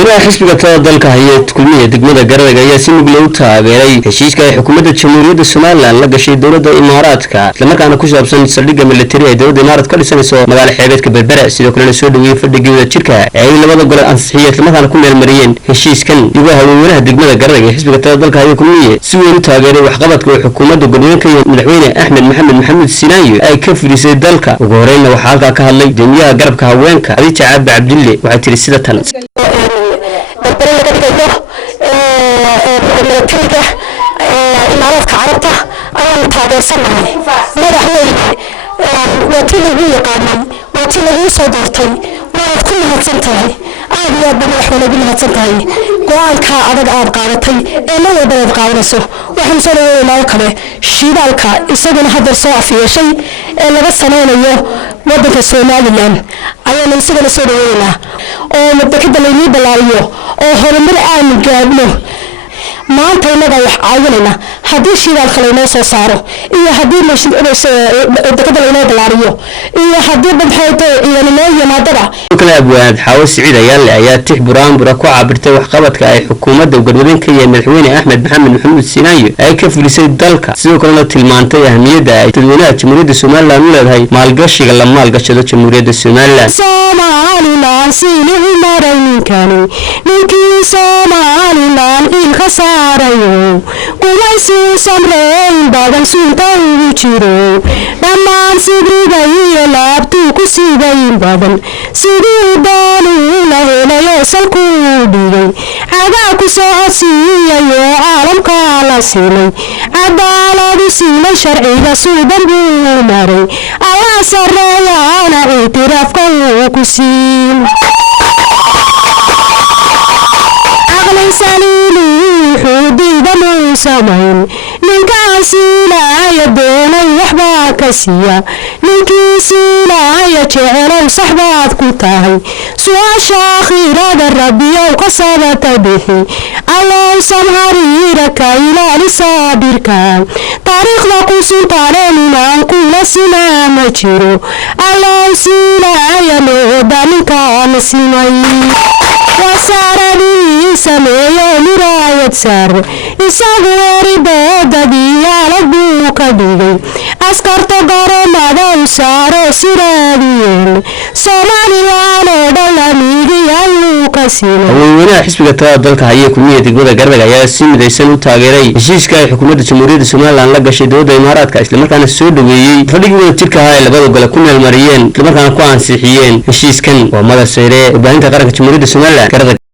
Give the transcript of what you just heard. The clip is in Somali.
madaxweynaha xisbiga dalka hay'ad kulmiye degmada Garadeg ayaa si mug leh u taageeray heshiiska ay xukuumadda Jamhuuriyadda Soomaaliland la gashay dowladda Imaaraadka isla markaana ku saabsan saldhigga militari ee dowladda Imaaraadka ka dhisanayso magaalo xeebeedka Berbera sidoo kale soo dhaweeyay fadhiga wadajirka ee ay labada gole ansixiyeen isla markaana ku meelmariyeen heshiiskan iyagoo haweenweynaha degmada Garadeg ee xisbiga dalka hay'ad kulmiye si weyn u taageeray waxqabadka uu xukuumadda guddoonka iyo madaxweyne Axmed Maxamed Sinaayo ay ka filisay dalka ugu horreynna waxa halka ka hadlay gudoomiyaha garabka haweenka Khadija Cabdi waxay tiri sida tan imaaraadka carabta ayaan taageersanahay madaxweyne waa tii lagu yaqaanay waa tii lagu soo doortay waad ku mahadsan tahay aad iyo aad baa madaxweyne ugu mahadsan tahay go-aanka adag aad qaadatay ee meel walba aad qaadanayso waxaan soo dhaweynaa kale shidaalka isaguna hadda soo afyeeshay ee laga sameynayo waddanka Somaliland ayaan isaguna soo dhaweynaa oo mudakada laynii balaariyo oo horumar aan gaadhno maanta inaga wax caawinayna haddii shidaal kale inoo soo saaro iyo haddii mudakada laynoo balaariyo iyo haddii badxayto ciidanimo yimaadaba kala abwaad xawo siciid ayaa tix buraanbura ku cabirtay waxqabadka ay xukuumadda guddoonka iyo madaxweyne Axmed Maxamed Sinaayo ay ka filisay dalka sidoo kale tilmaantay ahmiyadda ay dadweynaha Jamhuuriyadda Soomaaliland u leedahay maalgashiga la maalgashado Jamhuuriyadda Soomaaliland Soomaaliland sidii marayninkani ninkii Soomaaliland ilka saarayo kuwaysi samreyn badan sunta ugu jiro dhammaan sidii iyo laabtu ku sidayn badan sidii doonu la helayo salku dhigay cadaa ku soo siiyayo caalamka la siinay cadaaladu siinay sharciga suuban buu maray alla sarreeyana itiraafka ku siin aqli saliili xuduuda muu samayn ninkaasi laaya doonay waxbaa ka siiya ninkiisi laaya jecelow saxbaad ku tahay su-aasha akhirada rabbiyow ka sabata bixi allow samhariiraka ilaali saabirka taariikhda ku suntaaneen inaan kula sinaa ma jiro allow silaaya nooda ninkaana simay wasaaradii sameeyo muraayad saar isagu waridoodadii yaalad buu ka dhigay askarta garoomada u saaro siraadiyeen Soomaaliland oo dhan lamigii ayuu ka siinay haweenweynaha xisbiga dalka hay'ad kulmiye degmada Garadeg ayaa si midaysan u taageeray heshiiska ay xukuumadda Jamhuuriyadda Soomaaliland la gashay dowladda Imaaraadka isla markaana soo dhaweeyay fadhiga wadajirka ay labada gole ku meelmariyeen isla markaana ku ansixiyeen heshiiskan waa madax sare ee baahinta qaranka Jamhuuriyadda Soomaaliland Garadeg